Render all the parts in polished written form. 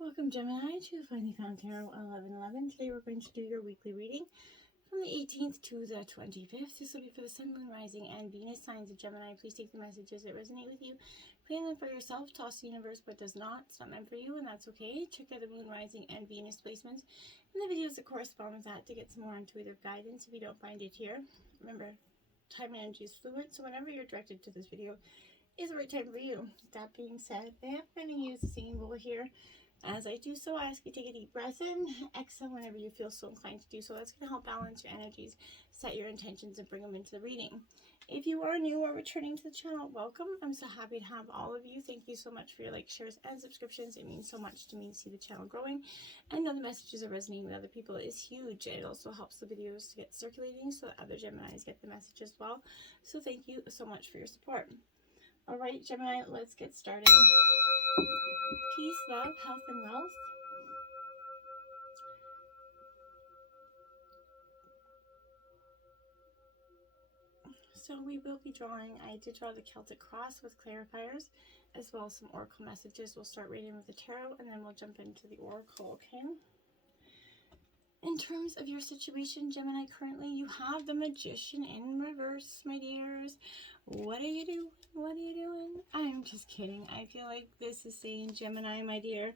Welcome, Gemini, to Finally Found Tarot 1111. Today we're going to do your weekly reading from the 18th to the 25th. This will be for the Sun, Moon, Rising, and Venus signs of Gemini. Please take the messages that resonate with you. Claim them for yourself. Toss the universe what does not. It's not meant for you, and that's okay. Check out the Moon, Rising, and Venus placements in the videos that correspond with that to get some more intuitive guidance if you don't find it here. Remember, time and energy is fluid, so whenever you're directed to this video is the right time for you. That being said, I am going to use the singing bowl here. As I do so, I ask you to take a deep breath in, exhale whenever you feel so inclined to do so. That's going to help balance your energies, set your intentions, and bring them into the reading. If you are new or returning to the channel, welcome. I'm so happy to have all of you. Thank you so much for your likes, shares, and subscriptions. It means so much to me to see the channel growing. And know the messages are resonating with other people is huge. It also helps the videos to get circulating so that other Geminis get the message as well. So thank you so much for your support. All right, Gemini, let's get started. Peace, love, health, and wealth. So we will be drawing, I did draw the Celtic cross with clarifiers, as well as some oracle messages. We'll start reading with the tarot, and then we'll jump into the oracle, okay? In terms of your situation, Gemini, currently you have the Magician in reverse, my dears. What are you doing? What are you doing? I'm just kidding. I feel like this is saying, Gemini, my dear,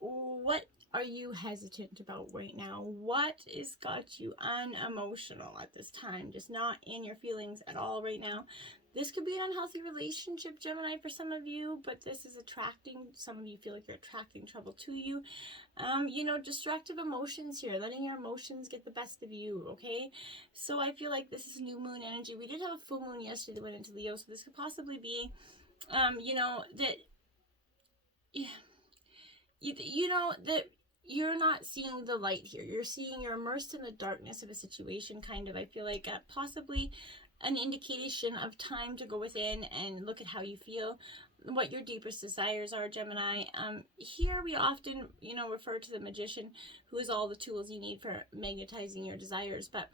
what are you hesitant about right now? What has got you unemotional at this time? Just not in your feelings at all right now. This could be an unhealthy relationship, Gemini, for some of you, but this is attracting, some of you feel like you're attracting trouble to you. You know, destructive emotions here, letting your emotions get the best of you, okay? So I feel like this is new moon energy. We did have a full moon yesterday that went into Leo, so this could possibly be, you know, that, you know, that you're not seeing the light here. You're immersed in the darkness of a situation, kind of. I feel like possibly an indication of time to go within and look at how you feel, what your deepest desires are, Gemini. Here we often, you know, refer to the Magician, who is all the tools you need for magnetizing your desires. But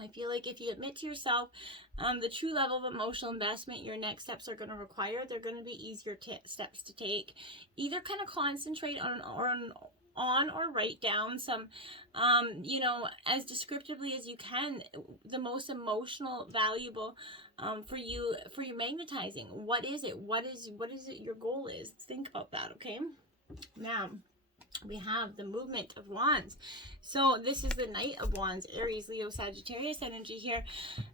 I feel like if you admit to yourself the true level of emotional investment your next steps are going to require, they're going to be easier steps to take. Either kind of concentrate on or write down some, you know, as descriptively as you can, the most emotional, valuable for you magnetizing. What is it? What is it your goal is? Think about that, okay? Now, we have the movement of wands. So this is the Knight of Wands, Aries, Leo, Sagittarius energy here.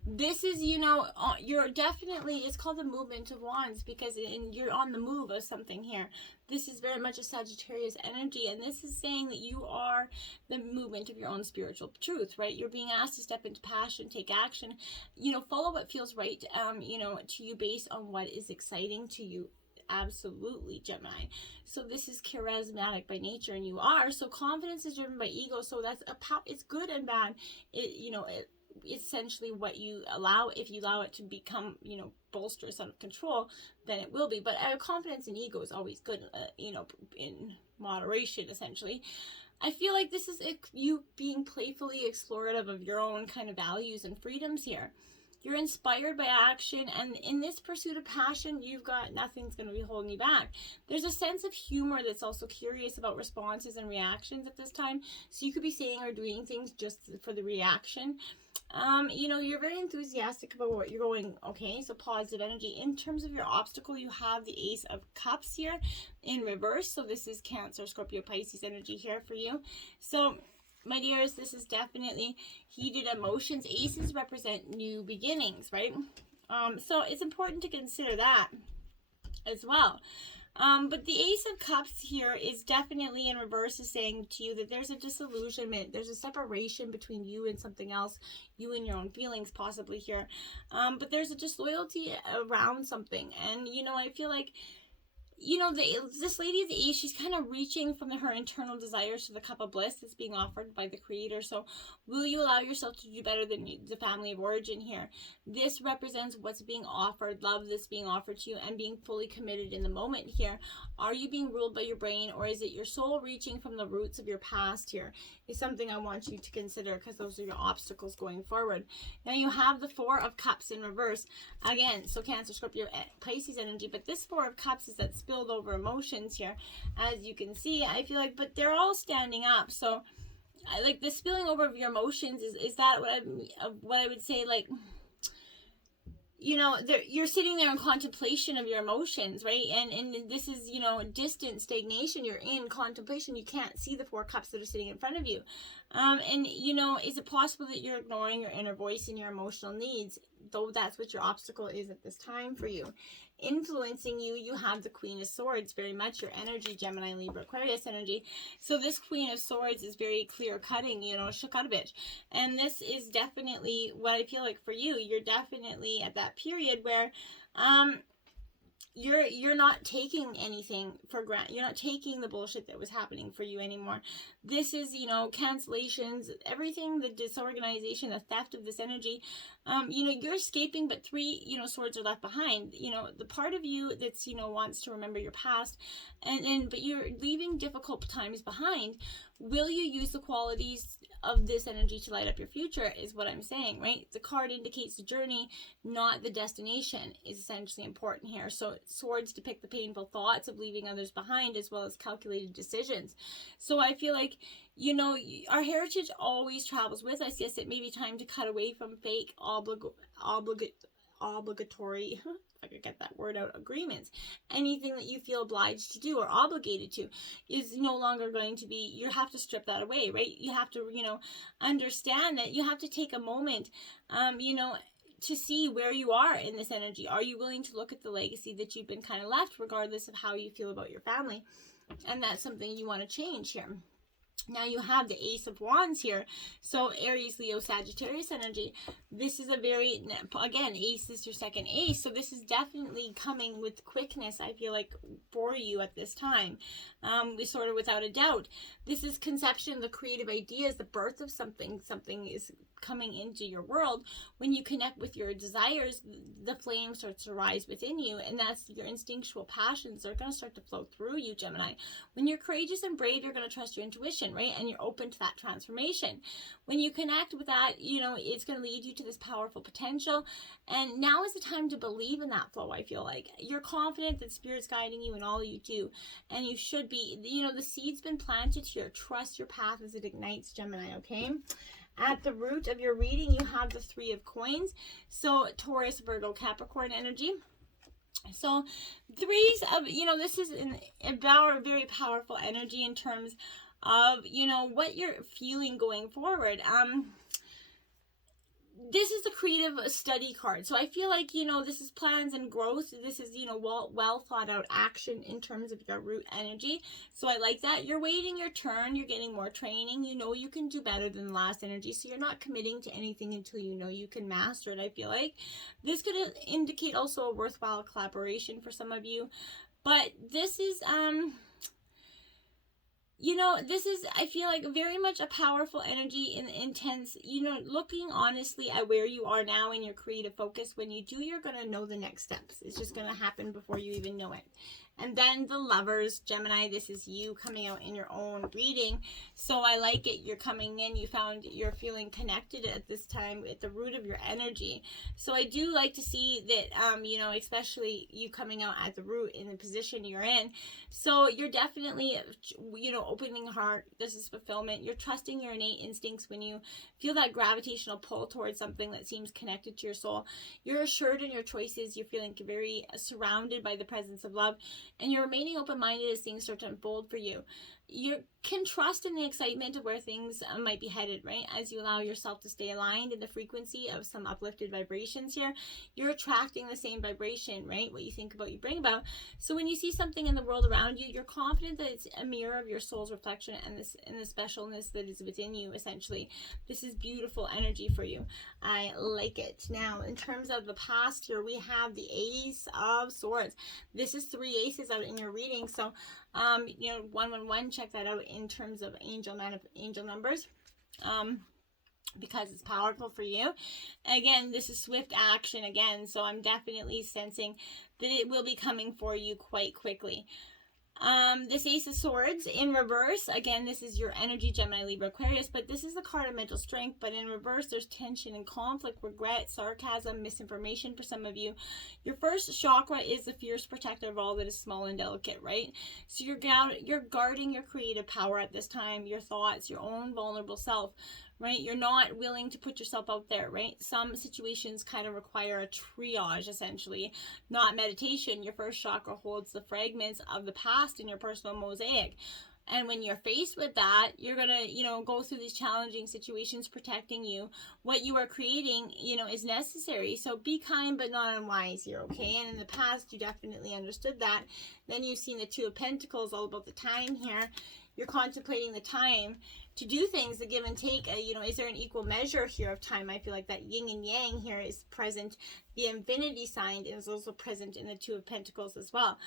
This is, you know, you're definitely, it's called the movement of wands because you're on the move of something here. This is very much a Sagittarius energy, and this is saying that you are the movement of your own spiritual truth, right? You're being asked to step into passion, take action, you know, follow what feels right, you know, to you based on what is exciting to you. Absolutely, Gemini. So this is charismatic by nature, and you are. So confidence is driven by ego. So that's it's good and bad. You know, essentially what you allow. If you allow it to become, you know, bolsterous, out of control, then it will be. But confidence and ego is always good. You know, in moderation, essentially. I feel like this is you being playfully explorative of your own kind of values and freedoms here. You're inspired by action, and in this pursuit of passion, you've got nothing's going to be holding you back. There's a sense of humor that's also curious about responses and reactions at this time. So you could be saying or doing things just for the reaction. You know, you're very enthusiastic about what you're going, okay? So positive energy. In terms of your obstacle, you have the Ace of Cups here in reverse. So this is Cancer, Scorpio, Pisces energy here for you. So my dears, this is definitely heated emotions. Aces represent new beginnings, right? So it's important to consider that as well. But the Ace of Cups here is definitely in reverse, is saying to you that there's a disillusionment, there's a separation between you and something else, you and your own feelings possibly here. But there's a disloyalty around something. And, you know, I feel like, you know, this lady of the Ace, she's kind of reaching from her internal desires to the cup of bliss that's being offered by the Creator. So will you allow yourself to do better than the family of origin here? This represents what's being offered, love that's being offered to you, and being fully committed in the moment here. Are you being ruled by your brain, or is it your soul reaching from the roots of your past here? Is something I want you to consider, because those are your obstacles going forward. Now you have the Four of Cups in reverse. Again, so Cancer, Scorpio, Pisces energy. But this Four of Cups is that spilled over emotions here, as you can see. I feel like, but they're all standing up. So like the spilling over of your emotions is that what I would say, like, you know, you're sitting there in contemplation of your emotions, right? And this is, you know, distant stagnation. You're in contemplation. You can't see the 4 cups that are sitting in front of you. And, you know, is it possible that you're ignoring your inner voice and your emotional needs? Though that's what your obstacle is at this time for you. Influencing you, you have the Queen of Swords, very much your energy, Gemini, Libra, Aquarius energy. So this Queen of Swords is very clear cutting, you know, she'll cut a bitch. And this is definitely what I feel like for you. You're definitely at that period where you're not taking anything for granted. You're not taking the bullshit that was happening for you anymore. This is, you know, cancellations, everything, the disorganization, the theft of this energy. You know, you're escaping, but 3, you know, swords are left behind. You know, the part of you that's, you know, wants to remember your past, but you're leaving difficult times behind. Will you use the qualities of this energy to light up your future, is what I'm saying, right? The card indicates the journey, not the destination, is essentially important here. So swords depict the painful thoughts of leaving others behind, as well as calculated decisions. So I feel like, you know, our heritage always travels with us. Yes, it may be time to cut away from fake obligatory, if I could get that word out, agreements. Anything that you feel obliged to do or obligated to is no longer going to be, you have to strip that away, right? You have to, you know, understand that you have to take a moment, you know, to see where you are in this energy. Are you willing to look at the legacy that you've been kind of left, regardless of how you feel about your family? And that's something you want to change here. Now you have the Ace of Wands here. So Aries, Leo, Sagittarius energy. This is a very, again, Ace is your second ace. So this is definitely coming with quickness, I feel like, for you at this time. Sort of without a doubt. This is conception, the creative ideas, the birth of something. Something is coming into your world. When you connect with your desires, the flame starts to rise within you, and that's your instinctual passions. They're going to start to flow through you, Gemini. When you're courageous and brave, you're going to trust your intuition, right? And you're open to that transformation. When you connect with that, you know, it's going to lead you to this powerful potential. And now is the time to believe in that flow. I feel like you're confident that Spirit's guiding you in all you do, and you should be. You know, the seed's been planted here. Trust your path as it ignites, Gemini, okay? At the root of your reading, you have the 3 of Coins. So Taurus, Virgo, Capricorn energy. So 3s of, you know, this is a very powerful energy in terms of, you know, what you're feeling going forward. This is the creative study card. So I feel like, you know, this is plans and growth. This is, you know, well thought out action in terms of your root energy. So I like that. You're waiting your turn. You're getting more training. You know you can do better than the last energy. So you're not committing to anything until you know you can master it, I feel like. This could indicate also a worthwhile collaboration for some of you. But this is, you know, this is, I feel like, very much a powerful energy and intense, you know, looking honestly at where you are now in your creative focus. When you do, you're going to know the next steps. It's just going to happen before you even know it. And then the Lovers, Gemini, this is you coming out in your own reading. So I like it. You're coming in. You're feeling connected at this time at the root of your energy. So I do like to see that, you know, especially you coming out at the root in the position you're in. So you're definitely, you know, opening heart. This is fulfillment. You're trusting your innate instincts when you feel that gravitational pull towards something that seems connected to your soul. You're assured in your choices. You're feeling very surrounded by the presence of love. And you're remaining open-minded as things start to unfold for you. You can trust in the excitement of where things might be headed, right? As you allow yourself to stay aligned in the frequency of some uplifted vibrations here, you're attracting the same vibration, right? What you think about, you bring about. So when you see something in the world around you, you're confident that it's a mirror of your soul's reflection and the specialness that is within you, essentially. This is beautiful energy for you. I like it. Now, in terms of the past here, we have the Ace of Swords. This is 3 aces out in your reading. So, you know, 111, check that out in terms of angel numbers, because it's powerful for you. Again, this is swift action again, so I'm definitely sensing that it will be coming for you quite quickly. This Ace of Swords in reverse, again, this is your energy, Gemini, Libra, Aquarius, but this is the card of mental strength. But in reverse, there's tension and conflict, regret, sarcasm, misinformation for some of you. Your first chakra is the fierce protector of all that is small and delicate, right? So you're guarding your creative power at this time, your thoughts, your own vulnerable self, right? You're not willing to put yourself out there, right? Some situations kind of require a triage, essentially, not meditation. Your first chakra holds the fragments of the past in your personal mosaic. And when you're faced with that, you're going to, go through these challenging situations protecting you. What you are creating, is necessary. So be kind but not unwise here, okay? And in the past, you definitely understood that. Then you've seen the Two of Pentacles, all about the time here. You're contemplating the time to do things, the give and take. Is there an equal measure here of time? I feel like that yin and yang here is present. The infinity sign is also present in the Two of Pentacles as well.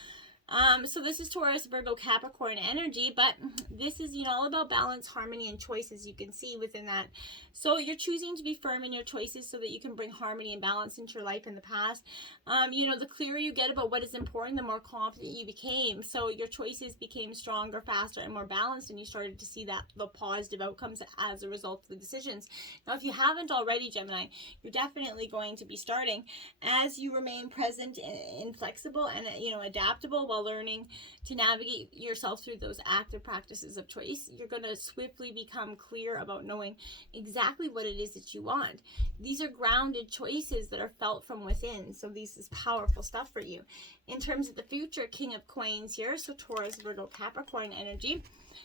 So this is Taurus, Virgo, Capricorn energy, but this is, all about balance, harmony, and choices, you can see within that. So you're choosing to be firm in your choices so that you can bring harmony and balance into your life in the past. The clearer you get about what is important, the more confident you became. So your choices became stronger, faster, and more balanced, and you started to see that the positive outcomes as a result of the decisions. Now, if you haven't already, Gemini, you're definitely going to be starting as you remain present and flexible and, adaptable while learning to navigate yourself through those active practices of choice. You're going to swiftly become clear about knowing exactly what it is that you want. These are grounded choices that are felt from within. So this is powerful stuff for you. In terms of the future, King of Coins here, so Taurus, Virgo, Capricorn energy.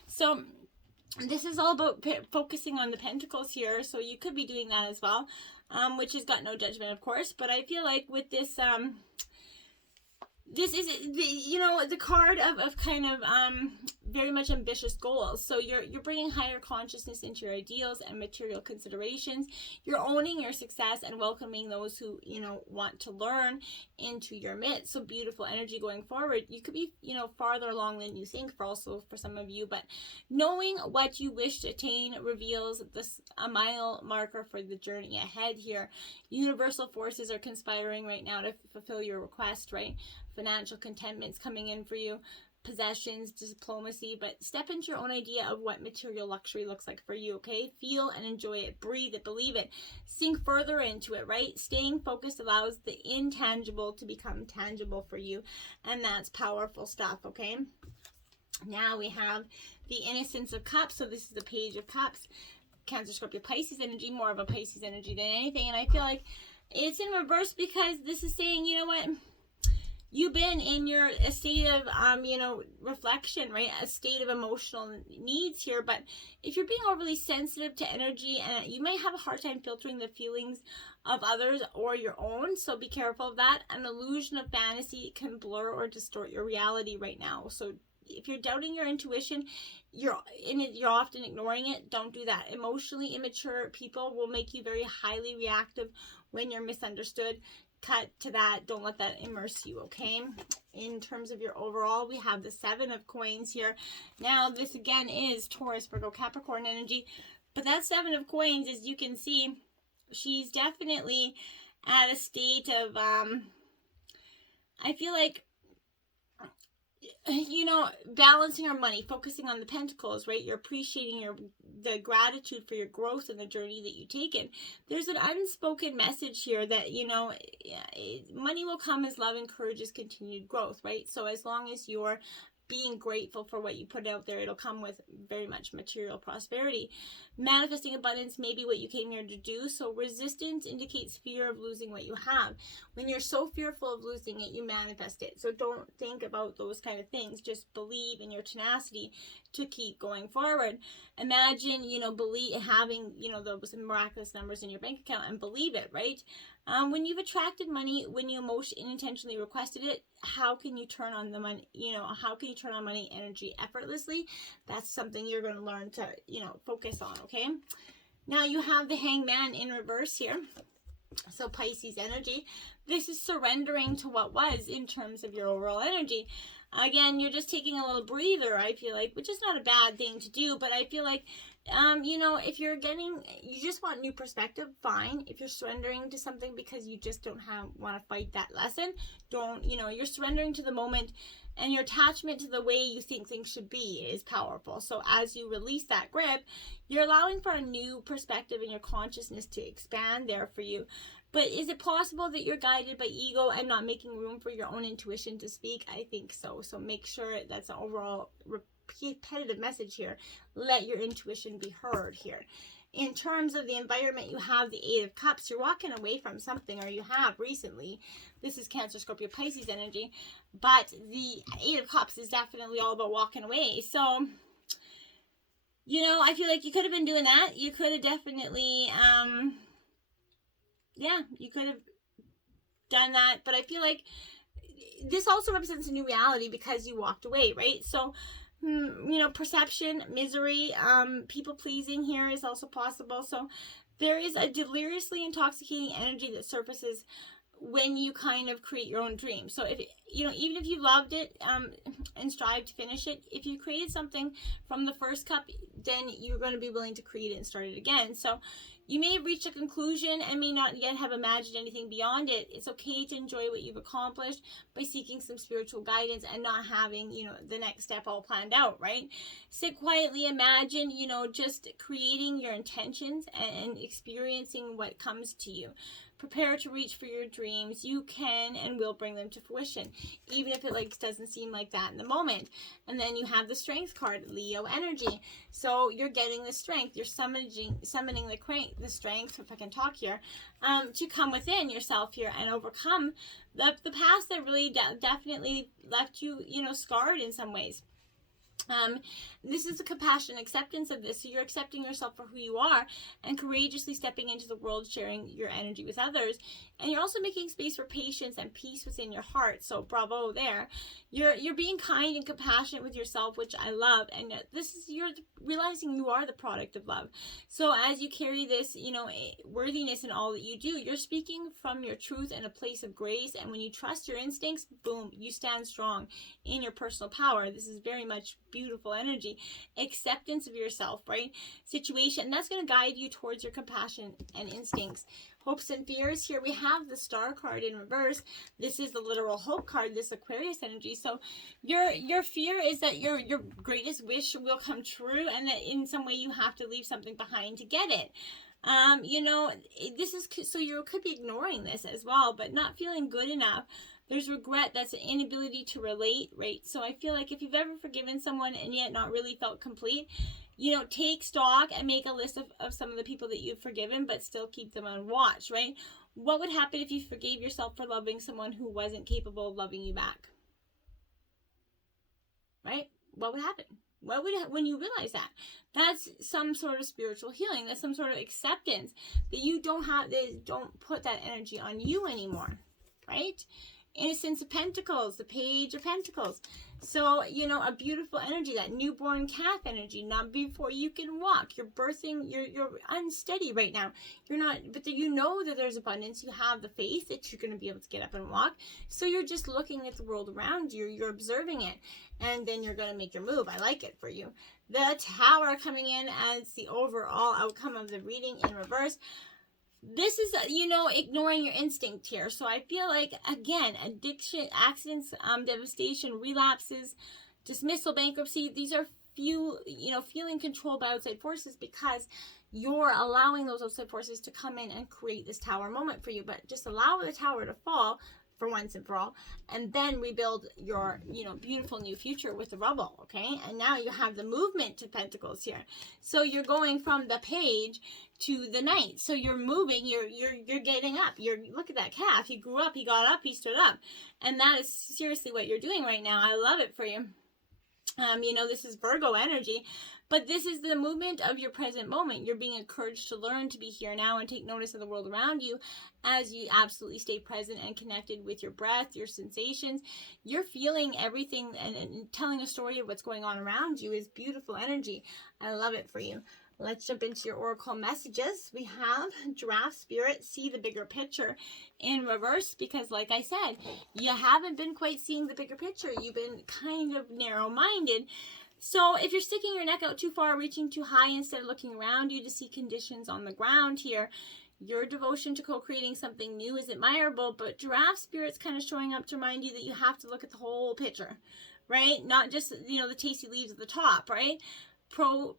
So this is all about focusing on the pentacles here. So you could be doing that as well, which has got no judgment, of course. But I feel like with this, this is the card of kind of very much ambitious goals. So you're bringing higher consciousness into your ideals and material considerations. You're owning your success and welcoming those who want to learn into your midst. So beautiful energy going forward. You could be farther along than you think for some of you, but knowing what you wish to attain reveals a mile marker for the journey ahead here. Universal forces are conspiring right now to fulfill your request, right? Financial contentment's coming in for you, possessions, diplomacy, but step into your own idea of what material luxury looks like for you, okay? Feel and enjoy it, breathe it, believe it, sink further into it, right? Staying focused allows the intangible to become tangible for you, and that's powerful stuff, okay? Now we have the Innocence of Cups. So this is the Page of Cups, Cancer, Scorpio, Pisces energy, more of a Pisces energy than anything, and I feel like it's in reverse because this is saying, you know what? You've been in a state of, reflection, right? A state of emotional needs here. But if you're being overly sensitive to energy, and you might have a hard time filtering the feelings of others or your own, so be careful of that. An illusion of fantasy can blur or distort your reality right now. So if you're doubting your intuition, you're often ignoring it. Don't do that. Emotionally immature people will make you very highly reactive when you're misunderstood. Cut to that. Don't let that immerse you, okay? In terms of your overall, we have the Seven of Coins here. Now, this again is Taurus, Virgo, Capricorn energy. But that Seven of Coins, as you can see, she's definitely at a state of, I feel like, balancing our money, focusing on the pentacles, right? You're appreciating the gratitude for your growth and the journey that you've taken. There's an unspoken message here that, money will come as love encourages continued growth, right? So as long as you're being grateful for what you put out there, it'll come with very much material prosperity. Manifesting abundance may be what you came here to do. So resistance indicates fear of losing what you have. When you're so fearful of losing it, you manifest it. So don't think about those kind of things. Just believe in your tenacity to keep going forward. Imagine, having, those miraculous numbers in your bank account and believe it, right? When you've attracted money, when you intentionally requested it, how can you turn on the money? How can you turn on money energy effortlessly? That's something you're going to learn to, focus on, okay? Now you have the Hangman in reverse here. So Pisces energy. This is surrendering to what was in terms of your overall energy. Again, you're just taking a little breather, I feel like, which is not a bad thing to do, but I feel like, if you just want new perspective, fine. If you're surrendering to something because you just don't want to fight that lesson, you're surrendering to the moment and your attachment to the way you think things should be is powerful. So as you release that grip, you're allowing for a new perspective in your consciousness to expand there for you. But is it possible that you're guided by ego and not making room for your own intuition to speak? I think so. So make sure that's an overall repetitive message here. Let your intuition be heard here. In terms of the environment, you have the Eight of Cups. You're walking away from something, or you have recently. This is Cancer, Scorpio, Pisces energy. But the Eight of Cups is definitely all about walking away. So, you know, I feel like you could have been doing that. You could have definitely, you could have done that. But I feel like this also represents a new reality because you walked away, right? So, you know, perception, misery, people pleasing here is also possible. So there is a deliriously intoxicating energy that surfaces when you kind of create your own dream. So if, you know, even if you loved it and strive to finish it, if you created something from the first cup, then you're going to be willing to create it and start it again. So you may have reached a conclusion and may not yet have imagined anything beyond it. It's okay to enjoy what you've accomplished by seeking some spiritual guidance and not having, you know, the next step all planned out, right? Sit quietly, imagine, you know, just creating your intentions and experiencing what comes to you. Prepare to reach for your dreams. You can and will bring them to fruition, even if it doesn't seem like that in the moment. And then you have the Strength card, Leo energy. So you're getting the strength. You're summoning the strength, if I can talk here, to come within yourself here and overcome the past that really definitely left you, you know, scarred in some ways. This is a compassion acceptance of this. So you're accepting yourself for who you are and courageously stepping into the world, sharing your energy with others. And you're also making space for patience and peace within your heart. So bravo there. You're being kind and compassionate with yourself, which I love. And this is, you're realizing you are the product of love. So as you carry this, you know, worthiness in all that you do, you're speaking from your truth and a place of grace. And when you trust your instincts, boom, you stand strong in your personal power. This is very much beautiful energy. Acceptance of yourself, right? Situation. That's going to guide you towards your compassion and instincts. Hopes and fears. Here we have the Star card in reverse. This is the literal hope card, this Aquarius energy. So your fear is that your greatest wish will come true and that in some way you have to leave something behind to get it. You know, this is, so you could be ignoring this as well, but not feeling good enough. There's regret. That's an inability to relate, right? So I feel like if you've ever forgiven someone and yet not really felt complete, you know, take stock and make a list of some of the people that you've forgiven, but still keep them on watch, right? What would happen if you forgave yourself for loving someone who wasn't capable of loving you back? Right? What would happen? What would, when you realize that? That's some sort of spiritual healing. That's some sort of acceptance that you don't have, that don't put that energy on you anymore, right? Innocence of Pentacles, the Page of Pentacles. So, you know, a beautiful energy, that newborn calf energy, not before you can walk. You're birthing, you're unsteady right now. You're not, but you know that there's abundance. You have the faith that you're going to be able to get up and walk. So you're just looking at the world around you. You're observing it. And then you're going to make your move. I like it for you. The Tower coming in as the overall outcome of the reading in reverse. This is, you know, ignoring your instinct here. So I feel like, again, addiction, accidents, devastation, relapses, dismissal, bankruptcy, these are feeling controlled by outside forces because you're allowing those outside forces to come in and create this tower moment for you. But just allow the tower to fall for once and for all, and then rebuild your, you know, beautiful new future with the rubble, okay? And now you have the movement to Pentacles here. So you're going from the Page to the Knight. So you're moving, you're getting up. Look at that calf. He grew up, he got up, he stood up. And that is seriously what you're doing right now. I love it for you. You know, this is Virgo energy, but this is the movement of your present moment. You're being encouraged to learn to be here now and take notice of the world around you as you absolutely stay present and connected with your breath, your sensations. You're feeling everything and telling a story of what's going on around you is beautiful energy. I love it for you. Let's jump into your oracle messages. We have Giraffe Spirit, see the bigger picture in reverse, because like I said, you haven't been quite seeing the bigger picture. You've been kind of narrow-minded. So if you're sticking your neck out too far, reaching too high instead of looking around you to see conditions on the ground here, Your devotion to co-creating something new is admirable, but giraffe spirit's kind of showing up to remind you that you have to look at the whole picture, right? Not just, the tasty leaves at the top, right?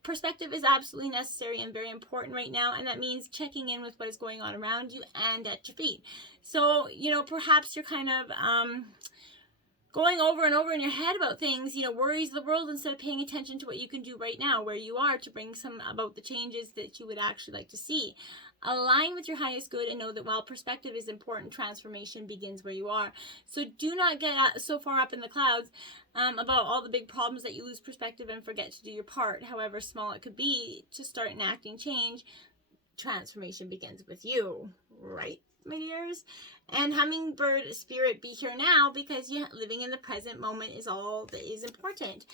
Perspective is absolutely necessary and very important right now, and that means checking in with what is going on around you and at your feet. So, perhaps you're kind of going over and over in your head about things, worries of the world, instead of paying attention to what you can do right now, where you are, to bring some about the changes that you would actually like to see. Align with your highest good and know that while perspective is important, transformation begins where you are. So do not get so far up in the clouds about all the big problems that you lose perspective and forget to do your part, however small it could be, to start enacting change. Transformation begins with you, right, my dears? And hummingbird spirit, be here now, because living in the present moment is all that is important.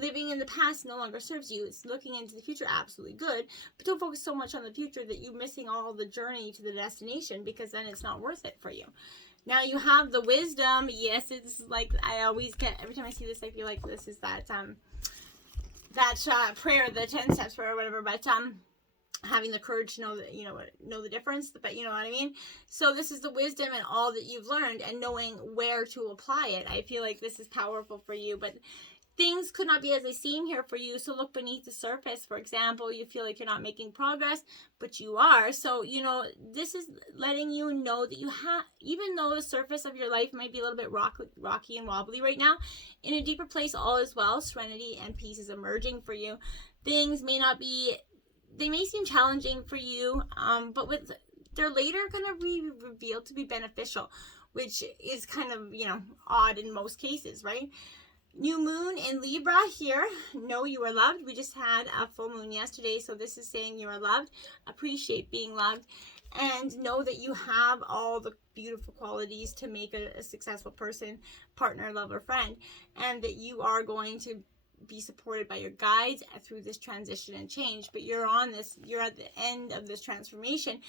Living in the past no longer serves you. It's looking into the future, absolutely good, but don't focus so much on the future that you're missing all the journey to the destination, because then it's not worth it for you. Now you have the wisdom. Yes, it's like I always get, every time I see this, I feel like this is that prayer, the 10 steps prayer or whatever, but having the courage to know that, know the difference, but you know what I mean? So this is the wisdom and all that you've learned, and knowing where to apply it. I feel like this is powerful for you, but things could not be as they seem here for you. So look beneath the surface. For example, you feel like you're not making progress, but you are. So, this is letting you know that you have, even though the surface of your life might be a little bit rocky and wobbly right now, in a deeper place, all is well. Serenity and peace is emerging for you. Things they may seem challenging for you, but they're later going to be revealed to be beneficial, which is kind of, odd in most cases, right? New moon in Libra here. Know you are loved. We just had a full moon yesterday, so this is saying you are loved. Appreciate being loved, and know that you have all the beautiful qualities to make a successful person, partner, lover, friend, and that you are going to be supported by your guides through this transition and change. But you're at the end of this transformation,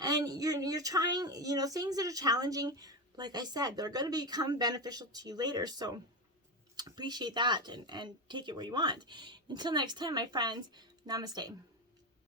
and you're trying, things that are challenging, like I said, they're going to become beneficial to you later. So appreciate that and take it where you want. Until next time, my friends, namaste.